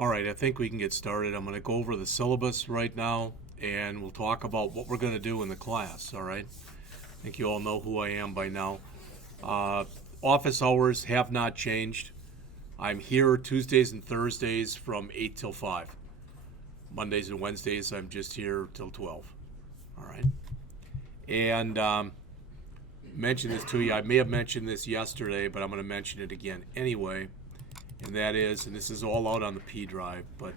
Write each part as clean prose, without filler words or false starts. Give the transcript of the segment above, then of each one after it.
All right, I think we can get started. I'm going to go over the syllabus right now, and we'll talk about what we're going to do in the class, all right? I think you all know who I am by now. Uh, Office hours have not changed. I'm here Tuesdays and Thursdays from 8 till 5. Mondays and Wednesdays, I'm just here till 12, all right? And mention this to you. I may have mentioned this yesterday, but I'm going to mention it again anyway. And that is, and this is all out on the P drive, but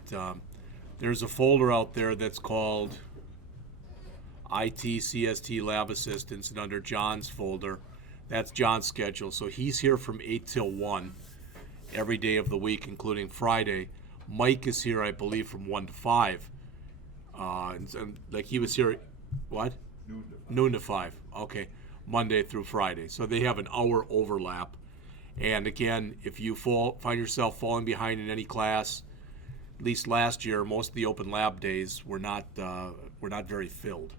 there's a folder out there that's called IT Lab Assistance, and under John's folder, that's John's schedule. So he's here from 8 till 1 every day of the week, including Friday. Mike is here, I believe, from 1 to 5. And like he was here, what? Noon to 5. Okay, Monday through Friday. So they have an hour overlap. And again, if you find yourself falling behind in any class, at least last year, most of the open lab days were not very filled.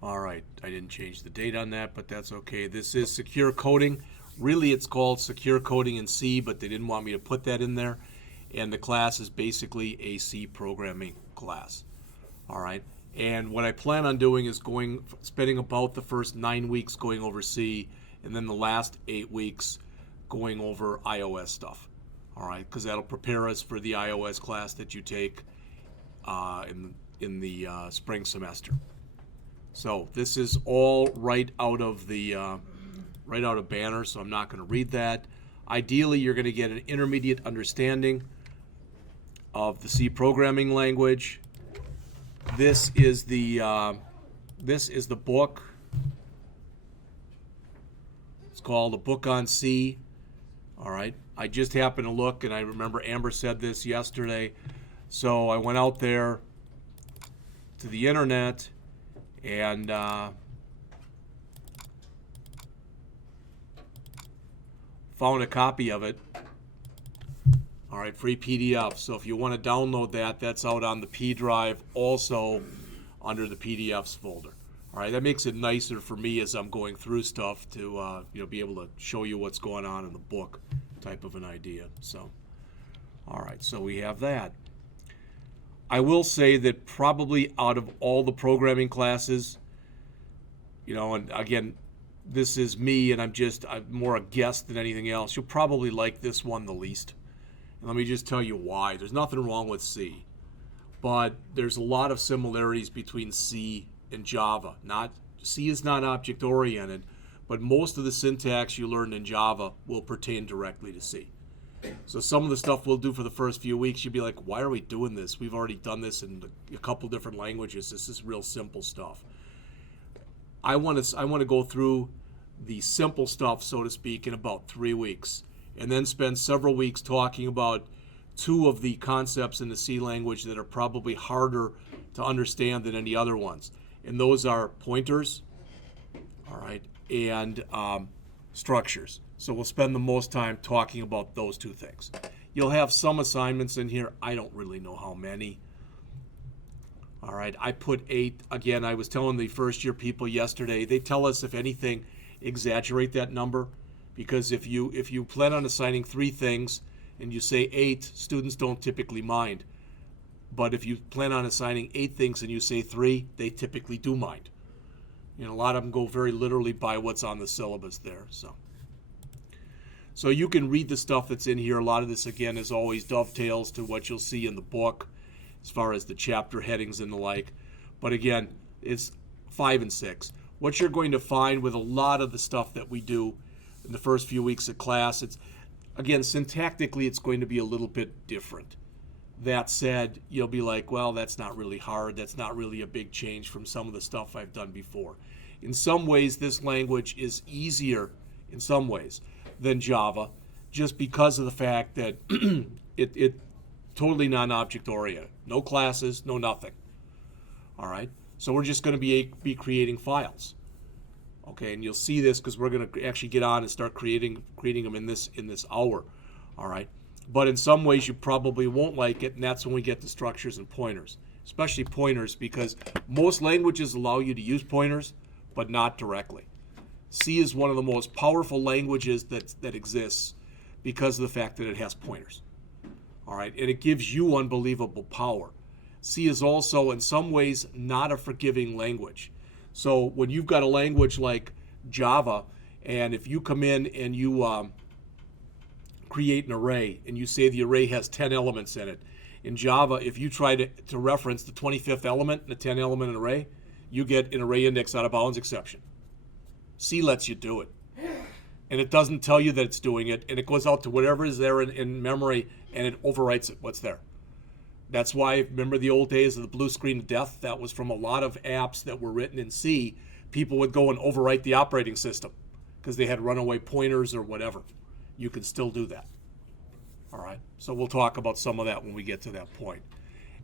All right, I didn't change the date on that, but that's okay. This is secure coding. Really, it's called secure coding in C, but they didn't want me to put that in there. And the class is basically a C programming class. All right. And what I plan on doing is spending about the first 9 weeks going over C, and then the last 8 weeks going over iOS stuff. All right, because that'll prepare us for the iOS class that you take in the spring semester. So this is all right out of Banner, so I'm not going to read that. Ideally, you're going to get an intermediate understanding of the C programming language. This is the book. It's called A Book on C. All right. I just happened to look, and I remember Amber said this yesterday. So I went out there to the internet and found a copy of it. All right, free PDF. So if you want to download that, that's out on the P drive, also under the PDFs folder. All right, that makes it nicer for me as I'm going through stuff to be able to show you what's going on in the book, type of an idea. So, all right, so we have that. I will say that probably out of all the programming classes, and again, this is me, and I'm more a guest than anything else. You'll probably like this one the least. And let me just tell you why. There's nothing wrong with C, but there's a lot of similarities between C and Java. C is not object-oriented, but most of the syntax you learn in Java will pertain directly to C. So some of the stuff we'll do for the first few weeks, you'll be like, why are we doing this? We've already done this in a couple different languages. This is real simple stuff. I want to go through the simple stuff, so to speak, in about 3 weeks, and then spend several weeks talking about 2 of the concepts in the C language that are probably harder to understand than any other ones. And those are pointers, all right, and structures. So we'll spend the most time talking about those 2 things. You'll have some assignments in here. I don't really know how many. All right, I put 8. Again, I was telling the first year people yesterday, they tell us, if anything, exaggerate that number. Because if you plan on assigning 3 things and you say 8, students don't typically mind. But if you plan on assigning 8 things and you say 3, they typically do mind. A lot of them go very literally by what's on the syllabus there. So you can read the stuff that's in here. A lot of this, again, is always dovetails to what you'll see in the book as far as the chapter headings and the like. But again, it's 5 and 6. What you're going to find with a lot of the stuff that we do in the first few weeks of class, it's, again, syntactically, it's going to be a little bit different. That said, you'll be like, well, that's not really hard. That's not really a big change from some of the stuff I've done before. In some ways, this language is easier, in some ways, than Java, just because of the fact that it totally non-object oriented. No classes, no nothing. All right? So we're just going to be creating files. Okay, and you'll see this because we're going to actually get on and start creating them in this hour. All right, but in some ways you probably won't like it, and that's when we get to structures and pointers, especially pointers, because most languages allow you to use pointers, but not directly. C is one of the most powerful languages that exists because of the fact that it has pointers. All right, and it gives you unbelievable power. C is also, in some ways, not a forgiving language. So when you've got a language like Java, and if you come in and you create an array, and you say the array has 10 elements in it, in Java, if you try to reference the 25th element in a 10-element array, you get an array index out of bounds exception. C lets you do it. And it doesn't tell you that it's doing it, and it goes out to whatever is there in memory, and it overwrites it, what's there. That's why, remember the old days of the blue screen of death? That was from a lot of apps that were written in C. People would go and overwrite the operating system because they had runaway pointers or whatever. You can still do that. All right, so we'll talk about some of that when we get to that point.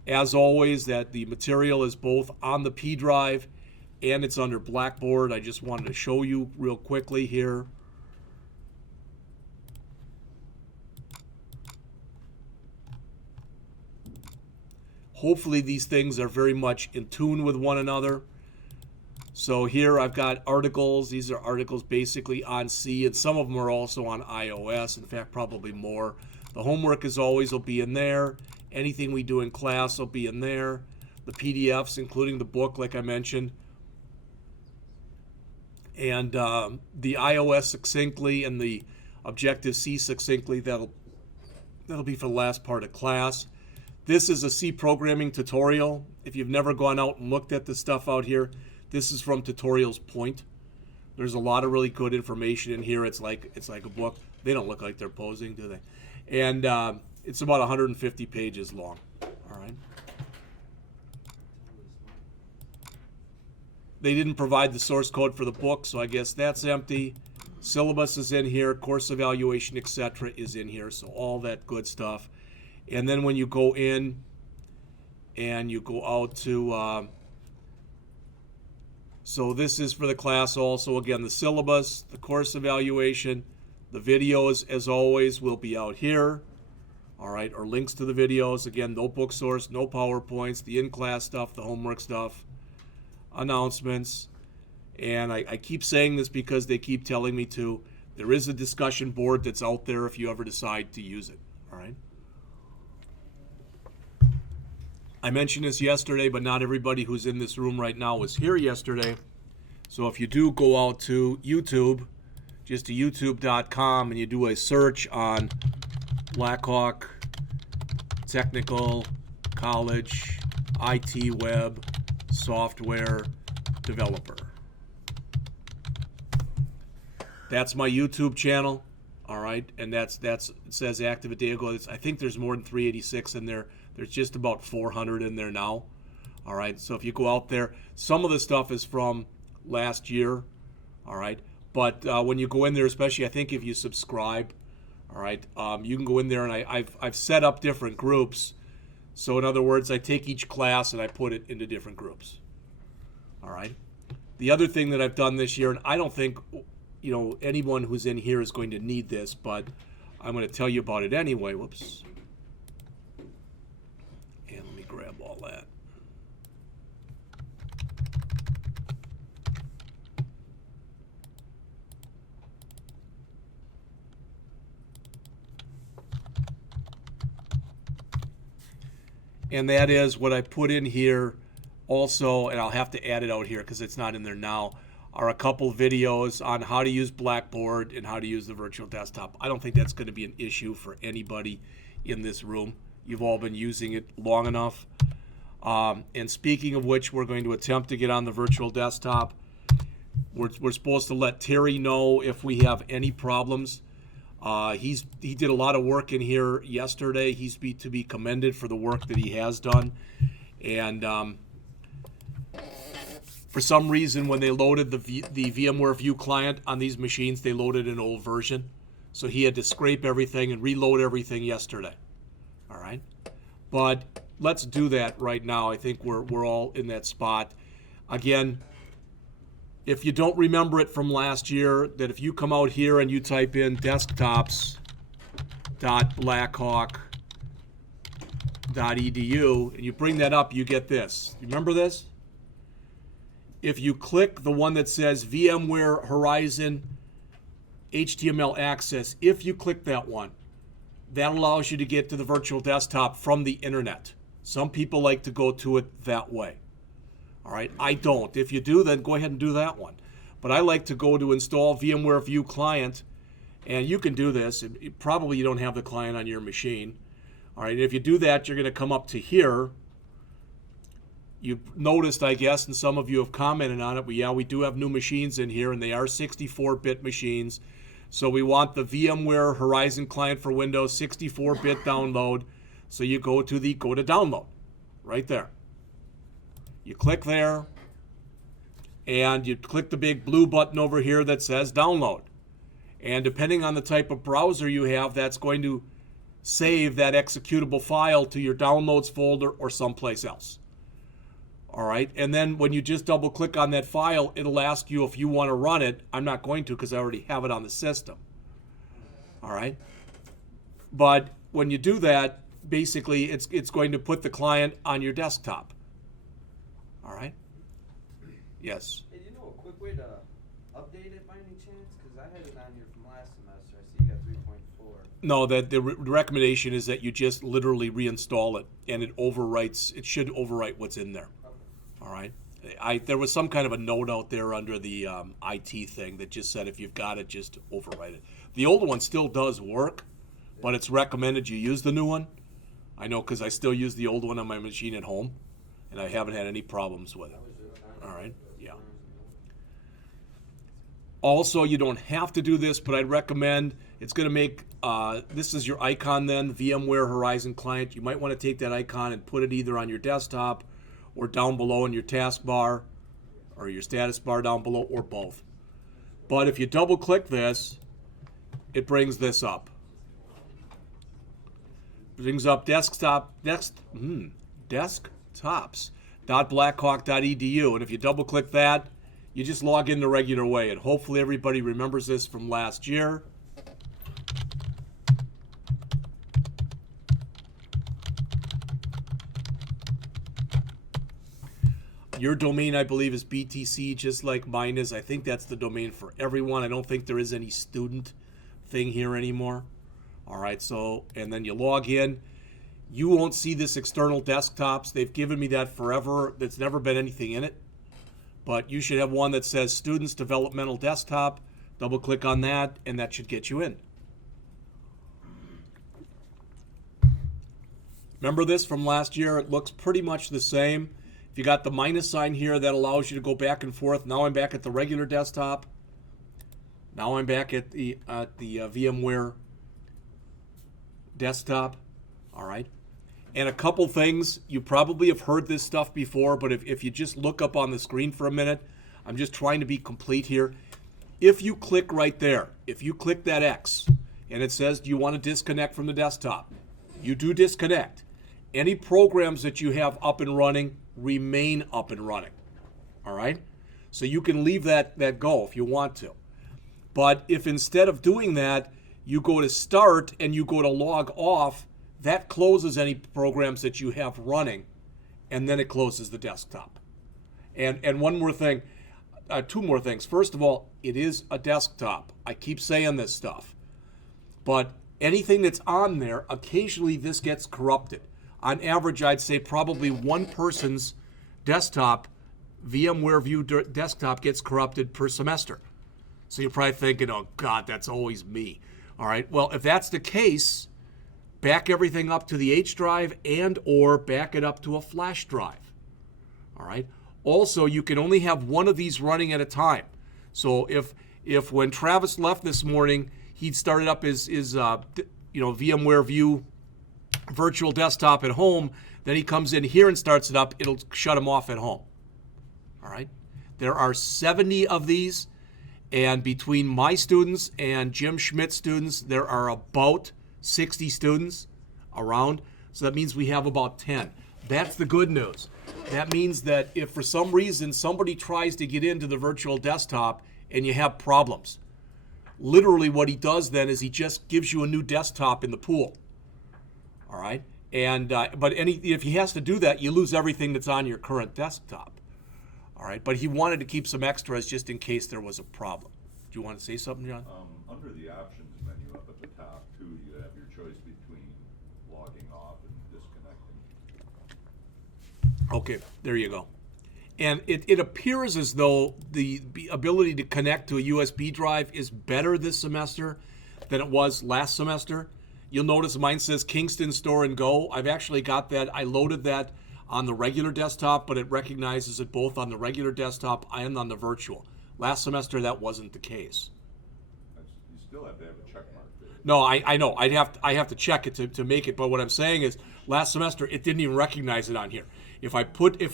As always, that the material is both on the P drive and it's under Blackboard. I just wanted to show you real quickly here. Hopefully these things are very much in tune with one another. So here I've got articles. These are articles basically on C, and some of them are also on iOS. In fact, probably more. The homework, as always, will be in there. Anything we do in class will be in there. The PDFs, including the book, like I mentioned. And the iOS succinctly and the Objective-C succinctly, that'll be for the last part of class. This is a C programming tutorial. If you've never gone out and looked at the stuff out here, this is from Tutorials Point. There's a lot of really good information in here. It's like a book. They don't look like they're posing, do they? And it's about 150 pages long. All right. They didn't provide the source code for the book, so I guess that's empty. Syllabus is in here. Course evaluation, etc. is in here. So all that good stuff. And then when you go in and you go out to, so this is for the class also. Again, the syllabus, the course evaluation, the videos, as always, will be out here. All right, or links to the videos. Again, no book source, no PowerPoints, the in-class stuff, the homework stuff, announcements. And I keep saying this because they keep telling me to. There is a discussion board that's out there if you ever decide to use it. All right. I mentioned this yesterday, but not everybody who's in this room right now was here yesterday. So if you do go out to YouTube, just to youtube.com, and you do a search on Blackhawk Technical College IT Web Software Developer. That's my YouTube channel, all right, and that's it says active a day ago. I think there's more than 386 in there. There's just about 400 in there now. All right, so if you go out there, some of the stuff is from last year, all right, but when you go in there, especially I think if you subscribe, all right, you can go in there, and I've set up different groups. So in other words, I take each class and I put it into different groups. All right. The other thing that I've done this year, and I don't think anyone who's in here is going to need this, but I'm going to tell you about it anyway. Whoops. And let me grab all that. And that is what I put in here also, and I'll have to add it out here because it's not in there now, are a couple videos on how to use Blackboard and how to use the virtual desktop. I don't think that's going to be an issue for anybody in this room. You've all been using it long enough. And speaking of which, we're going to attempt to get on the virtual desktop. We're supposed to let Terry know if we have any problems. He did a lot of work in here yesterday. He's to be commended for the work that he has done. And for some reason, when they loaded the VMware View client on these machines, they loaded an old version. So he had to scrape everything and reload everything yesterday. All right? But let's do that right now. I think we're all in that spot. Again, if you don't remember it from last year, that if you come out here and you type in desktops.blackhawk.edu and you bring that up, you get this. You remember this? if you click the one that says VMware Horizon HTML Access, if you click that one, that allows you to get to the virtual desktop from the internet. Some people like to go to it that way. All right, I don't. If you do, then go ahead and do that one. But I like to go to install VMware View Client, and you can do this. Probably you don't have the client on your machine. All right, if you do that, you're going to come up to here. You've noticed, I guess, and some of you have commented on it, we do have new machines in here, and they are 64-bit machines. So we want the VMware Horizon Client for Windows 64-bit download. So you go to download, right there. You click there, and you click the big blue button over here that says download. And depending on the type of browser you have, that's going to save that executable file to your downloads folder or someplace else. All right, and then when you just double click on that file, it'll ask you if you want to run it. I'm not going to because I already have it on the system. All right, but when you do that, basically it's going to put the client on your desktop. All right. Yes. Hey, do you know a quick way to update it by any chance? Because I had it on here from last semester. I see you got 3.4. No, the recommendation is that you just literally reinstall it, and it overwrites. It should overwrite what's in there. Okay. All right. There was some kind of a note out there under the IT thing that just said if you've got it, just overwrite it. The old one still does work, but it's recommended you use the new one. I know because I still use the old one on my machine at home, and I haven't had any problems with it. All right. Yeah. Also, you don't have to do this, but I'd recommend, it's going to make, this is your icon then, VMware Horizon Client. You might want to take that icon and put it either on your desktop or down below in your taskbar or your status bar down below, or both. But if you double click this, it brings this up. It brings up desktops.blackhawk.edu, and if you double click that, you just log in the regular way, and hopefully everybody remembers this from last year. Your domain, I believe, is BTC, just like mine is. I think that's the domain for everyone. I don't think there is any student thing here anymore. All right, so, and then you log in. You won't see this external desktops. They've given me that forever. There's never been anything in it. But you should have one that says Students Developmental Desktop. Double click on that, and that should get you in. Remember this from last year? It looks pretty much the same. If you got the minus sign here, that allows you to go back and forth. Now I'm back at the regular desktop. Now I'm back at the VMware desktop. All right. And a couple things, you probably have heard this stuff before, but if you just look up on the screen for a minute, I'm just trying to be complete here. If you click right there, if you click that X, and it says, do you want to disconnect from the desktop? You do disconnect. Any programs that you have up and running remain up and running. All right? So you can leave that go if you want to. But if instead of doing that, you go to Start and you go to Log Off, that closes any programs that you have running, and then it closes the desktop. And one more thing, two more things. First of all, it is a desktop. I keep saying this stuff. But anything that's on there, occasionally this gets corrupted. On average, I'd say probably one person's desktop, VMware View desktop, gets corrupted per semester. So you're probably thinking, oh God, that's always me. All right, well, if that's the case, back everything up to the H drive and or back it up to a flash drive. All right. Also, you can only have one of these running at a time. So if when Travis left this morning, he'd started up his VMware View virtual desktop at home, then he comes in here and starts it up, it'll shut him off at home. All right. There are 70 of these, and between my students and Jim Schmidt's students, there are about 60 students around, so that means we have about 10. That's the good news. That means that if for some reason somebody tries to get into the virtual desktop and you have problems, literally what he does then is he just gives you a new desktop in the pool. All right? And but if he has to do that, you lose everything that's on your current desktop. All right, but he wanted to keep some extras just in case there was a problem. Do you want to say something, John? Under the options menu up at the top too, you have your choice between logging off and disconnecting. Okay, there you go. And it appears as though the ability to connect to a USB drive is better this semester than it was last semester. You'll notice mine says Kingston Store and Go. I've actually got that. I loaded that on the regular desktop, but it recognizes it both on the regular desktop and on the virtual. Last semester, that wasn't the case. You still have to have a check mark there. No, I know. I have to check it to make it. But what I'm saying is, last semester it didn't even recognize it on here. If I put a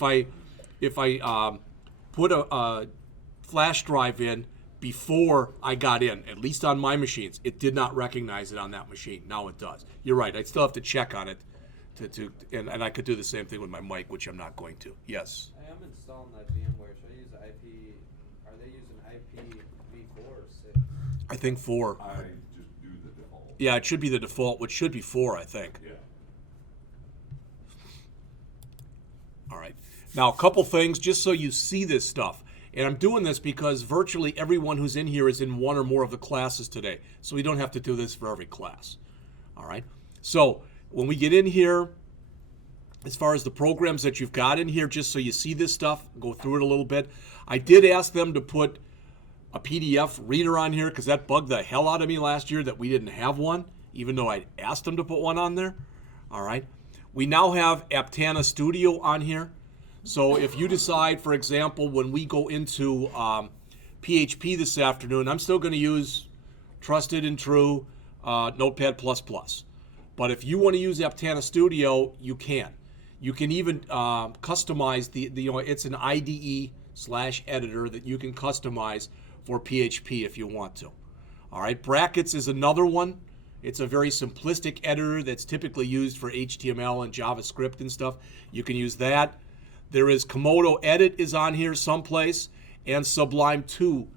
flash drive in before I got in, at least on my machines, it did not recognize it on that machine. Now it does. You're right. I still have to check on it. And I could do the same thing with my mic, which I'm not going to. Yes. Hey, I'm installing that VMware. Should I use IP? Are they using IPv4 or 6? I think 4. I just do the default. Yeah, it should be the default, which should be 4, I think. Yeah. All right. Now, a couple things, just so you see this stuff. And I'm doing this because virtually everyone who's in here is in one or more of the classes today. So we don't have to do this for every class. All right. So when we get in here, as far as the programs that you've got in here, just so you see this stuff, go through it a little bit. I did ask them to put a PDF reader on here because that bugged the hell out of me last year that we didn't have one, even though I asked them to put one on there. All right. We now have Aptana Studio on here. So if you decide, for example, when we go into PHP this afternoon, I'm still going to use Trusted and True Notepad++. But if you want to use Aptana Studio, you can. You can even customize it's an IDE/editor that you can customize for PHP if you want to. All right, Brackets is another one. It's a very simplistic editor that's typically used for HTML and JavaScript and stuff. You can use that. There is Komodo Edit is on here someplace, and Sublime 2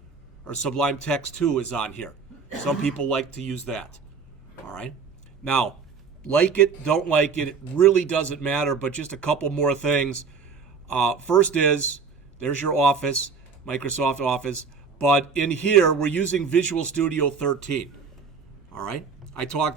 or Sublime Text 2 is on here. Some people like to use that. All right. Now, like it, don't like it, it really doesn't matter, but just a couple more things. First is, there's your Office, Microsoft Office, but in here we're using Visual Studio 13. All right.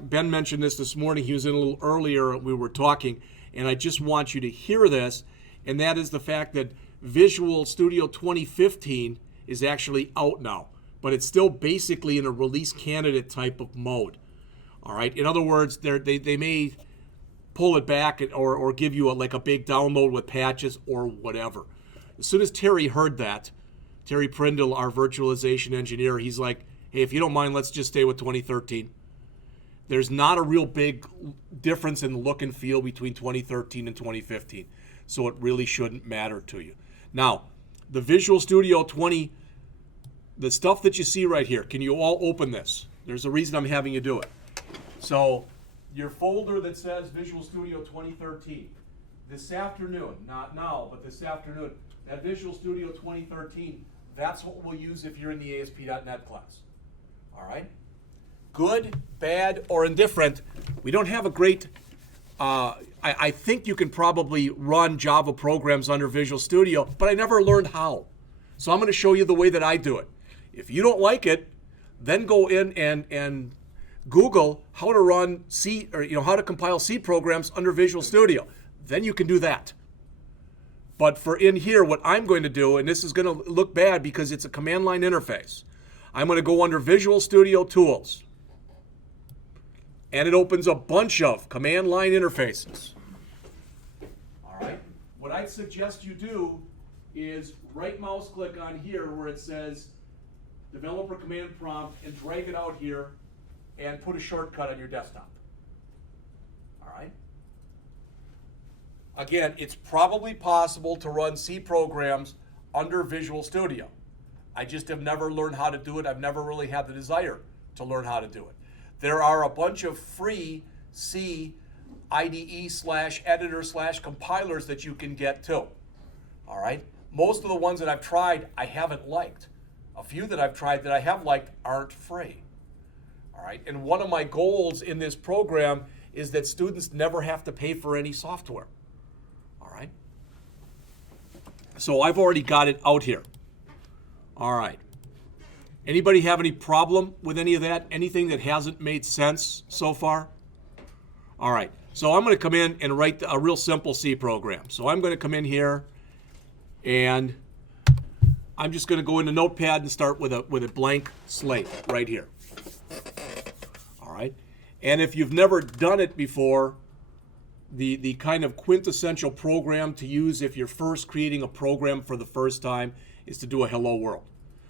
Ben mentioned this morning. He was in a little earlier. We were talking, and I just want you to hear this, and that is the fact that Visual Studio 2015 is actually out now, but it's still basically in a release candidate type of mode. All right. In other words, they may pull it back or give you a big download with patches or whatever. As soon as Terry heard that, Terry Prindle, our virtualization engineer, he's like, hey, if you don't mind, let's just stay with 2013. There's not a real big difference in the look and feel between 2013 and 2015, so it really shouldn't matter to you. Now, the Visual Studio 20, the stuff that you see right here, can you all open this? There's a reason I'm having you do it. So your folder that says Visual Studio 2013, this afternoon, not now, but this afternoon, that Visual Studio 2013, that's what we'll use if you're in the ASP.NET class. All right? Good, bad, or indifferent, we don't have a great, I think you can probably run Java programs under Visual Studio, but I never learned how. So I'm going to show you the way that I do it. If you don't like it, then go in and Google how to run C, or how to compile C programs under Visual Studio. Then you can do that. But for in here, what I'm going to do, and this is going to look bad because it's a command line interface, I'm going to go under Visual Studio Tools. And it opens a bunch of command line interfaces. All right. What I'd suggest you do is right mouse click on here where it says Developer Command Prompt and drag it out here and put a shortcut on your desktop. All right. Again, it's probably possible to run C programs under Visual Studio. I just have never learned how to do it. I've never really had the desire to learn how to do it. There are a bunch of free C IDE/editor/compilers that you can get too. All right. Most of the ones that I've tried, I haven't liked. A few that I've tried that I have liked aren't free. All right. And one of my goals in this program is that students never have to pay for any software. All right. So I've already got it out here. All right. Anybody have any problem with any of that? Anything that hasn't made sense so far? All right. So I'm going to come in and write a real simple C program. So I'm going to come in here and I'm just going to go into Notepad and start with a blank slate right here. All right. And if you've never done it before, the kind of quintessential program to use if you're first creating a program for the first time is to do a hello world.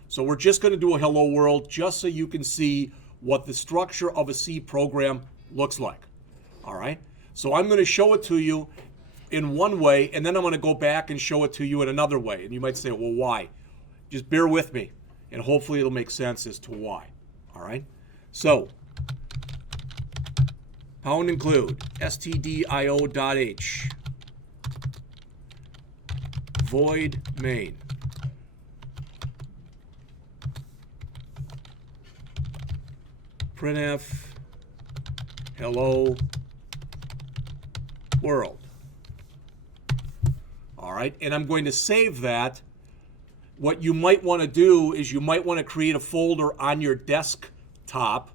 So we're just going to do a hello world just so you can see what the structure of a C program looks like. All right. So I'm going to show it to you in one way, and then I'm going to go back and show it to you in another way. And you might say, well, why? Just bear with me, and hopefully it'll make sense as to why. All right. So pound include stdio.h void main. Printf hello world. All right, and I'm going to save that. What you might want to do is you might want to create a folder on your desktop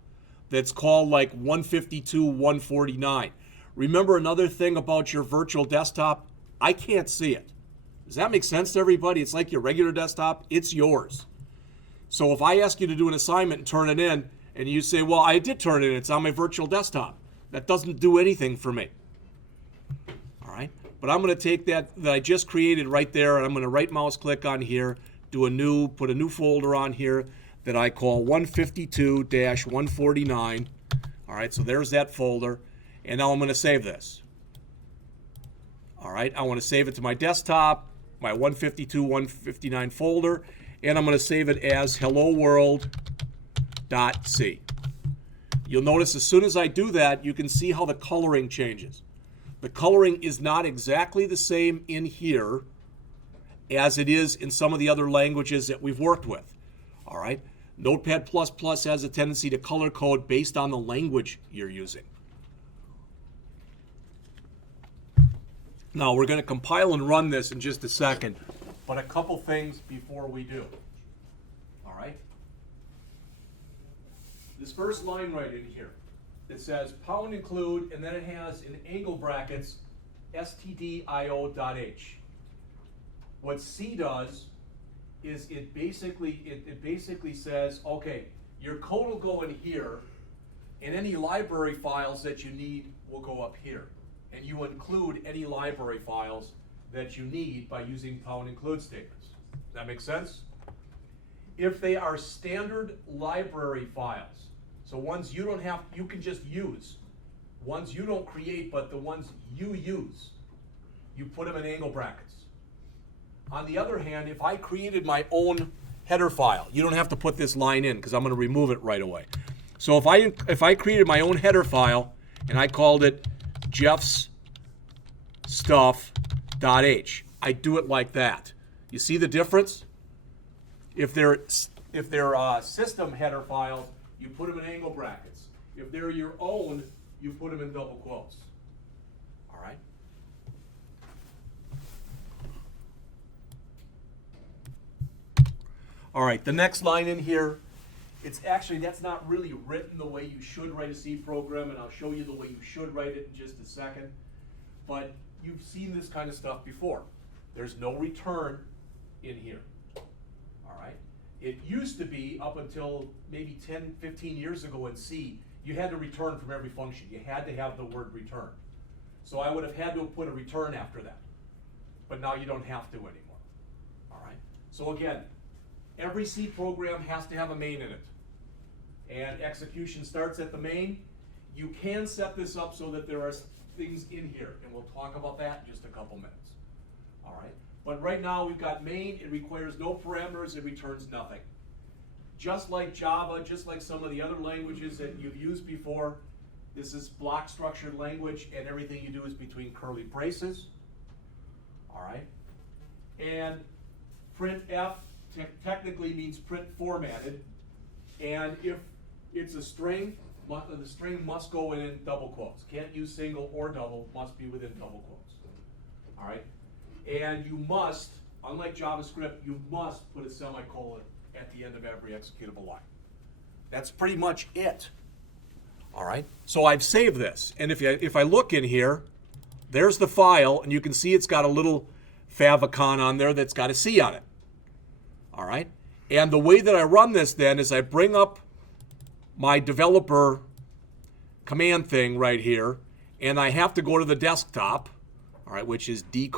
that's called like 152, 149. Remember another thing about your virtual desktop? I can't see it. Does that make sense to everybody? It's like your regular desktop. It's yours. So if I ask you to do an assignment and turn it in, and you say, well, I did turn it in. It's on my virtual desktop. That doesn't do anything for me. All right? But I'm going to take that I just created right there, and I'm going to right mouse click on here, put a new folder on here that I call 152-149. All right, so there's that folder. And now I'm going to save this. All right, I want to save it to my desktop, my 152-159 folder, and I'm going to save it as hello world.c. You'll notice as soon as I do that, you can see how the coloring changes. The coloring is not exactly the same in here as it is in some of the other languages that we've worked with. All right? Notepad++ has a tendency to color code based on the language you're using. Now, we're going to compile and run this in just a second, but a couple things before we do. All right? This first line right in here, it says pound include, and then it has in angle brackets stdio.h. What C does is it basically says, okay, your code will go in here, and any library files that you need will go up here. And you include any library files that you need by using pound include statements. Does that make sense? If they are standard library files, so ones you don't have, you can just use. Ones you don't create, but the ones you use, you put them in angle brackets. On the other hand, if I created my own header file, you don't have to put this line in because I'm going to remove it right away. So if I created my own header file and I called it Jeff's stuff.h, I do it like that. You see the difference? If they're system header files, you put them in angle brackets. If they're your own, you put them in double quotes. All right? All right, the next line in here, that's not really written the way you should write a C program, and I'll show you the way you should write it in just a second. But you've seen this kind of stuff before. There's no return in here. All right? It used to be, up until maybe 10, 15 years ago in C, you had to return from every function. You had to have the word return. So I would have had to have put a return after that. But now you don't have to anymore. All right? So again, every C program has to have a main in it. And execution starts at the main. You can set this up so that there are things in here, and we'll talk about that in just a couple minutes. All right? But right now we've got main. It requires no parameters. It returns nothing. Just like Java, just like some of the other languages that you've used before, this is block structured language, and everything you do is between curly braces. All right? And printf technically means print formatted, and if it's a string, the string must go in double quotes. Can't use single or double, must be within double quotes. All right? And you must unlike JavaScript, you must put a semicolon at the end of every executable line. That's pretty much it. All right, so I've saved this, and if I look in here, there's the file, and you can see it's got a little favicon on there that's got a C on it. All right, and the way that I run this then is I bring up my developer command thing right here, and I have to go to the desktop, all right, which is D:.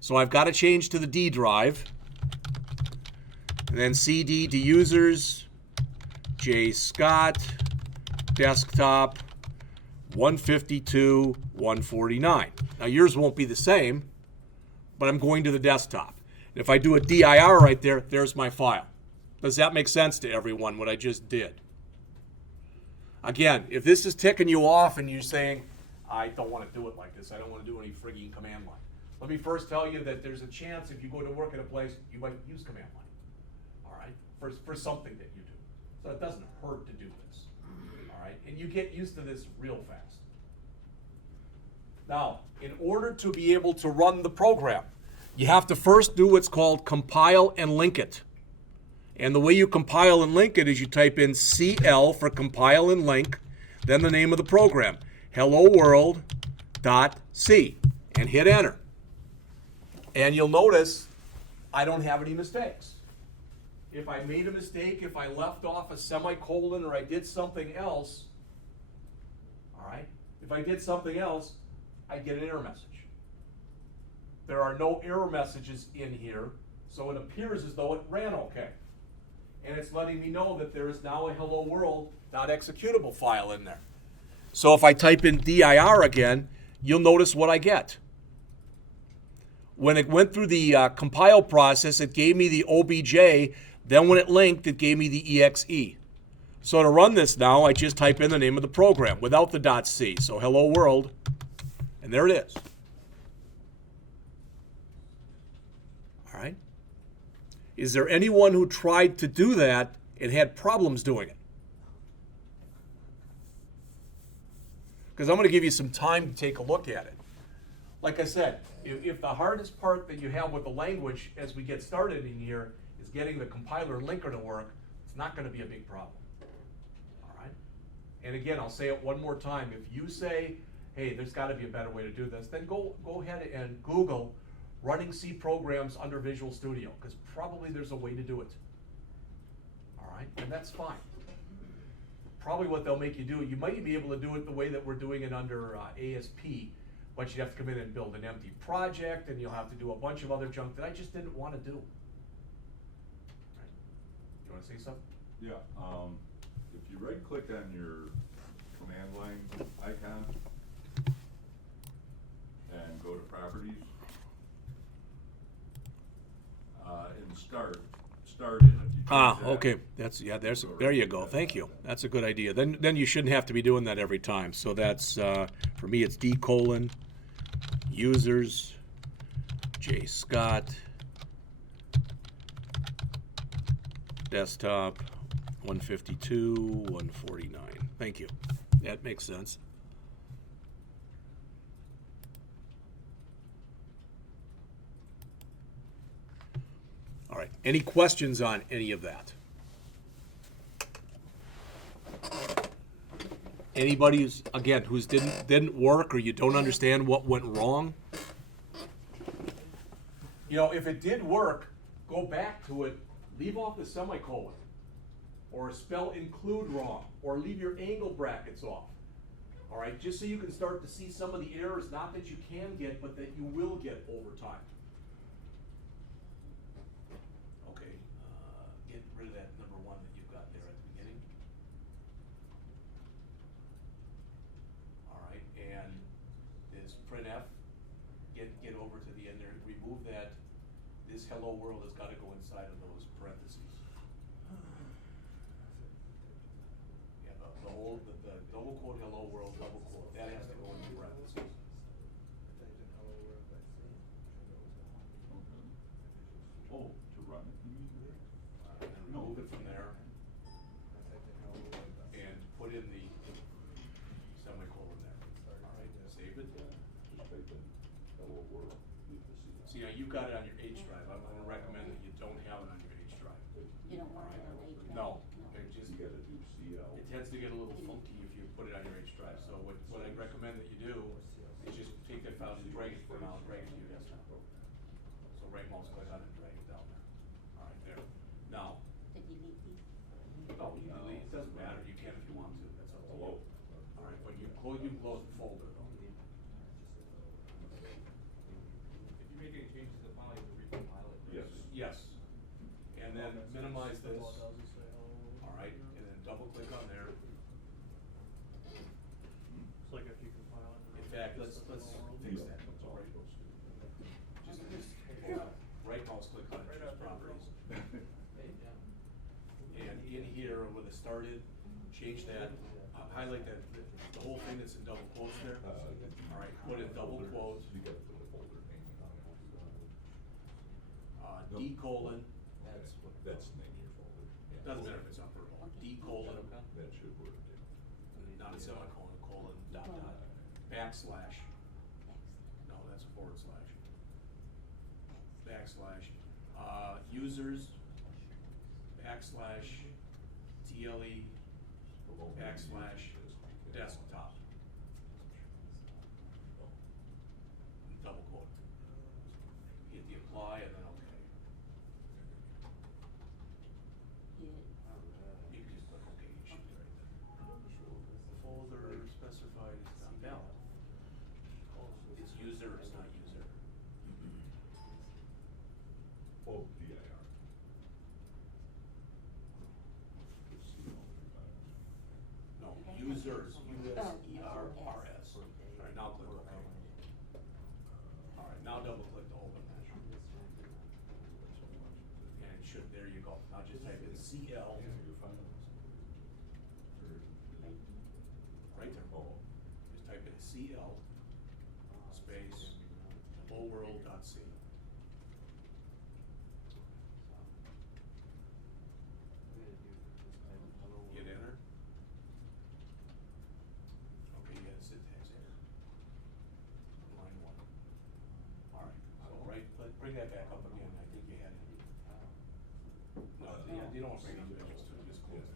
So I've got to change to the D drive, and then CD to users, J Scott, desktop, 152, 149. Now yours won't be the same, but I'm going to the desktop. And if I do a dir right there, there's my file. Does that make sense to everyone, what I just did? Again, if this is ticking you off and you're saying, I don't want to do it like this, I don't want to do any frigging command line. Let me first tell you that there's a chance if you go to work at a place, you might use command line, all right, for something that you do. So it doesn't hurt to do this, all right? And you get used to this real fast. Now, in order to be able to run the program, you have to first do what's called compile and link it. And the way you compile and link it is you type in CL for compile and link, then the name of the program, hello world.c, and hit enter. And you'll notice I don't have any mistakes. If I made a mistake, if I left off a semicolon or I did something else, all right, if I did something else, I get an error message. There are no error messages in here, so it appears as though it ran okay. And it's letting me know that there is now a hello world.executable file in there. So if I type in dir again, you'll notice what I get. When it went through the compile process, it gave me the OBJ. Then when it linked, it gave me the exe. So to run this now, I just type in the name of the program without the .c. So hello world, and there it is. All right. Is there anyone who tried to do that and had problems doing it? Because I'm going to give you some time to take a look at it. Like I said, if the hardest part that you have with the language as we get started in here is getting the compiler linker to work, it's not going to be a big problem. All right? And again, I'll say it one more time. If you say, hey, there's got to be a better way to do this, then go ahead and Google running C programs under Visual Studio, because probably there's a way to do it. All right? And that's fine. Probably what they'll make you do, you might be able to do it the way that we're doing it under ASP, but you have to come in and build an empty project, and you'll have to do a bunch of other junk that I just didn't want to do. Right. You want to say something? Yeah, if you right-click on your command line icon and go to Properties, in Start in, if you change that. Okay. There you go. Thank you. That's a good idea. Then you shouldn't have to be doing that every time. So that's for me, it's D:, users, J Scott, desktop, 152, 149. Thank you. That makes sense. All right. Any questions on any of that? Anybody who's didn't work or you don't understand what went wrong? You know, if it did work, go back to it, leave off the semicolon, or spell include wrong, or leave your angle brackets off. All right, just so you can start to see some of the errors, not that you can get, but that you will get over time. Okay, get rid of that number 1 that you've got there at the beginning. All right, and this printf, get over to the end there, remove that. This hello world has got to go inside of those parentheses. Yeah, the double quote hello world, double quote, that has to go in the parentheses. Oh, to run it, you mean? And then remove it from there and put in the semicolon there. All right, save it. Just type in hello world, leave the C. See, now you've got it on your H drive. I'm started, change that, highlight that, the whole thing that's in double quotes there. All right, put in double quotes, You gotta put the folder name on it. D colon, That's the name of your folder. Yeah. doesn't matter if it's upper or lower, D colon, That should work, not a semicolon, colon, dot, dot, backslash, no, that's a forward slash. Backslash, users, backslash, TLE, backslash, desktop. Double quote. Hit the apply and then OK. You can just click OK, you should be right there. The folder specified is not valid. It's user, it's not user. Oh, DIR. No, users, U-S-E-R-R-S. All right, now click OK. All right, now double click to open that. And it should, there you go. Now just type in CL, right there. Just type in CL space helloworld.c. Hit enter. Okay, you got syntax error. Line 1. All right, so bring that back up again. I think you had it. No, you don't want to bring individuals to it, just close it.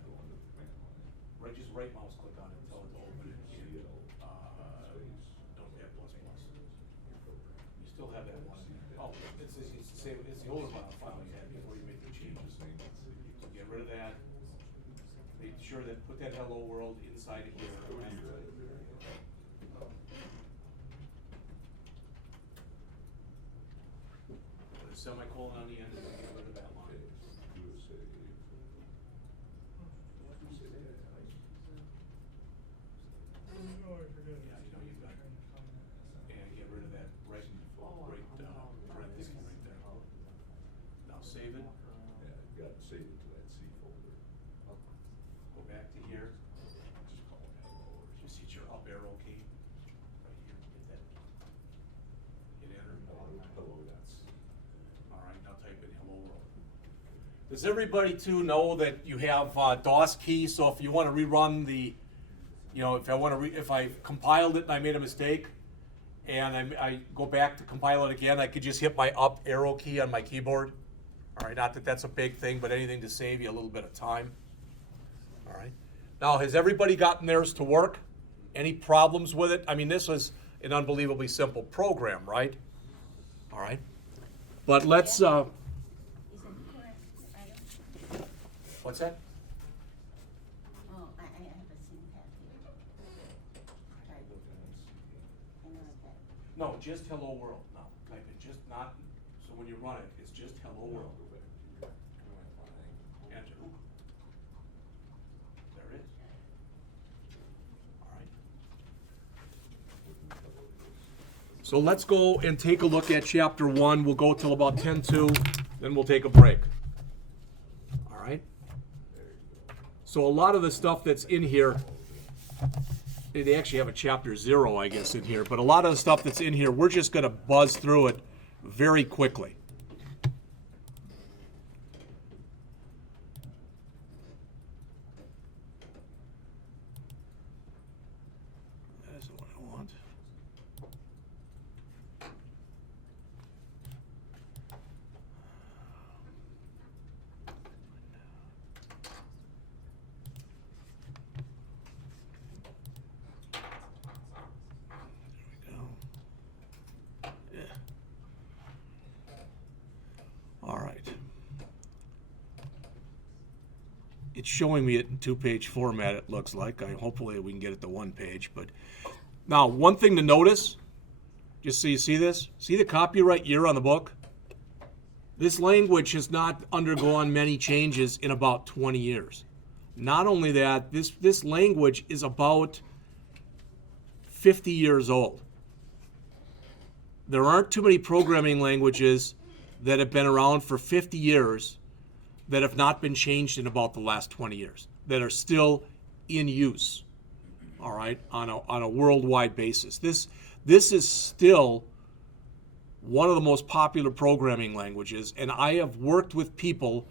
Right, just right mouse click on it, tell it to open it in, don't have plus plus. You still have that one. Oh, it's the same, it's the older file you had before you made the changes. So get rid of that. Make sure that, put that hello world inside of here. Put a semicolon on the end and then get rid of that line. Yeah, you know you've got, and get rid of that parentheses right there. Now save it, Yeah, you gotta save it to that C folder. go back to here, Just call it hello or just hit your up arrow key, right here, hit that, hit enter. hello.c. All right, now type in hello world. Does everybody too know that you have DOS key, so if you want to rerun the, you know, if I compiled it and I made a mistake, and I go back to compile it again, I could just hit my up arrow key on my keyboard. All right, not that that's a big thing, but anything to save you a little bit of time. All right. Now, has everybody gotten theirs to work? Any problems with it? I mean, this is an unbelievably simple program, right? All right. But let's, Is it correct item? what's that? Oh, I have a syntax here. Right. I know that. No, just hello world. No, type it just not, so when you run it, it's just hello world. Enter. There it is. All right. So let's go and take a look at chapter 1. We'll go till about 10:02, then we'll take a break. All right. So a lot of the stuff that's in here, they actually have a chapter 0, I guess, in here, but a lot of the stuff that's in here, we're just going to buzz through it very quickly. That is what I want. All right. It's showing me it in 2-page format, it looks like. Hopefully we can get it to 1 page. But now, one thing to notice, just so you see this, see the copyright year on the book? This language has not undergone many changes in about 20 years. Not only that, this language is about 50 years old. There aren't too many programming languages that have been around for 50 years that have not been changed in about the last 20 years. that are still in use, all right, on a worldwide basis. This is still one of the most popular programming languages, and I have worked with people,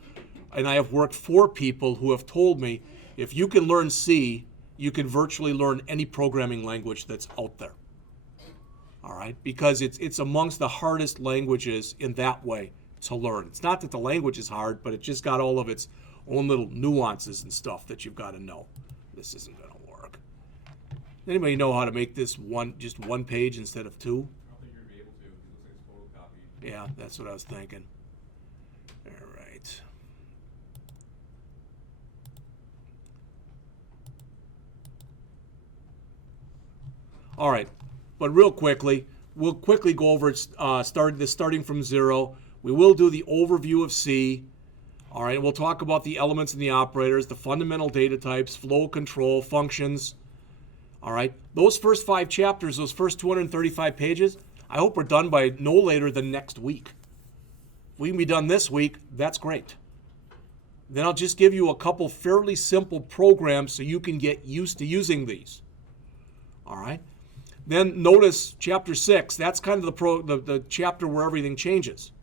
and I have worked for people who have told me, if you can learn C, you can virtually learn any programming language that's out there. All right, because it's amongst the hardest languages in that way to learn. It's not that the language is hard, but it just got all of its own little nuances and stuff that you've got to know. This isn't going to work. Anybody know how to make this just one page instead of two? I don't think you're going to be able to. It looks like it's photocopied. Yeah, that's what I was thinking. All right. All right, but real quickly, we'll quickly go over starting from zero. We will do the overview of C. All right, we'll talk about the elements and the operators, the fundamental data types, flow control, functions. All right, those first 5 chapters, those first 235 pages, I hope we're done by no later than next week. If we can be done this week, that's great. Then I'll just give you a couple fairly simple programs so you can get used to using these. All right. Then notice chapter 6. That's kind of the chapter where everything changes.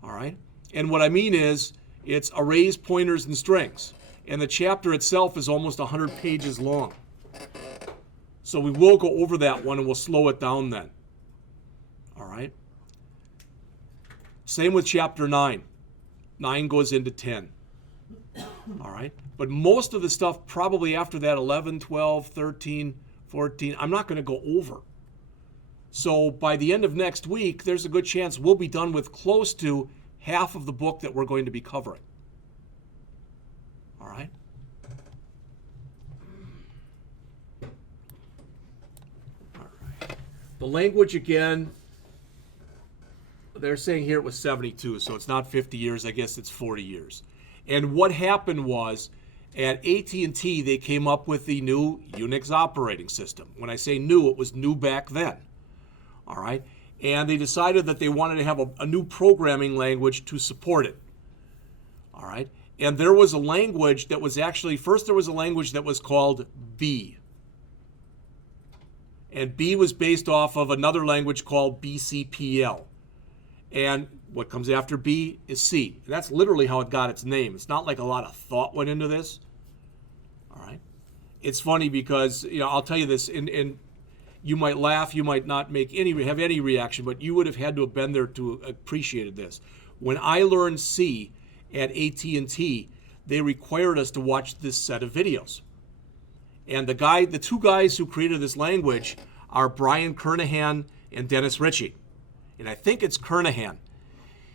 All right. And what I mean is it's arrays, pointers, and strings. And the chapter itself is almost 100 pages long. So we will go over that one and we'll slow it down then. All right. Same with chapter 9. 9 goes into 10. All right. But most of the stuff probably after that, 11, 12, 13, 14, I'm not going to go over. So by the end of next week, there's a good chance we'll be done with close to half of the book that we're going to be covering. All right? All right. The language, again, they're saying here it was 72, so it's not 50 years. I guess it's 40 years. And what happened was, at AT&T, they came up with the new Unix operating system. When I say new, it was new back then. All right? And they decided that they wanted to have a new programming language to support it. All right? And there was a language that was actually, first there was a language that was called B. And B was based off of another language called BCPL. And what comes after B is C. And that's literally how it got its name. It's not like a lot of thought went into this. All right. It's funny because, I'll tell you this, and you might laugh, you might not have any reaction, but you would have had to have been there to appreciate this. When I learned C at AT&T, they required us to watch this set of videos. And the 2 guys who created this language are Brian Kernighan and Dennis Ritchie. And I think it's Kernighan.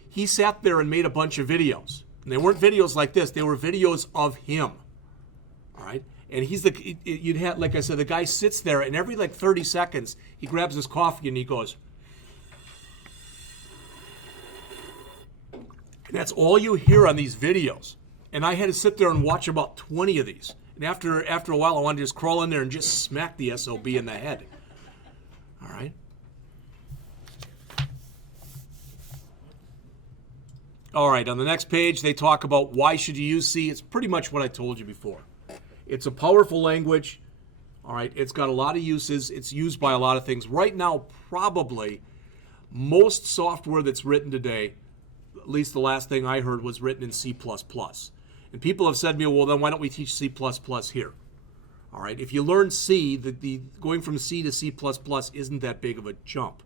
He sat there and made a bunch of videos. And they weren't videos like this. They were videos of him. All right? And you'd have, like I said, the guy sits there, and every 30 seconds, he grabs his coffee and he goes. And that's all you hear on these videos. And I had to sit there and watch about 20 of these. And after a while, I wanted to just crawl in there and just smack the SOB in the head. All right? All right, on the next page, they talk about why should you use C. It's pretty much what I told you before. It's a powerful language. All right, it's got a lot of uses. It's used by a lot of things. Right now, probably most software that's written today, at least the last thing I heard, was written in C++. And people have said to me, well, then why don't we teach C++ here? All right, if you learn C, the going from C to C++ isn't that big of a jump.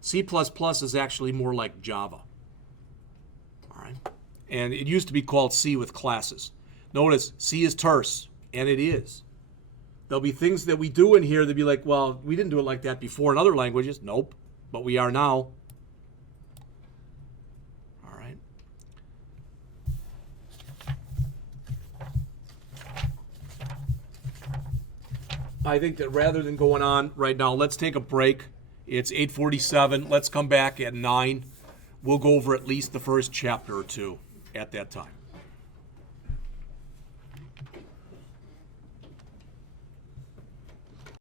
C++ is actually more like Java. All right, and it used to be called C with classes. Notice, C is terse, and it is. There'll be things that we do in here that be like, well, we didn't do it like that before in other languages. Nope, but we are now. All right. I think that rather than going on right now, let's take a break. It's 8:47. Let's come back at 9. We'll go over at least the first chapter or two at that time.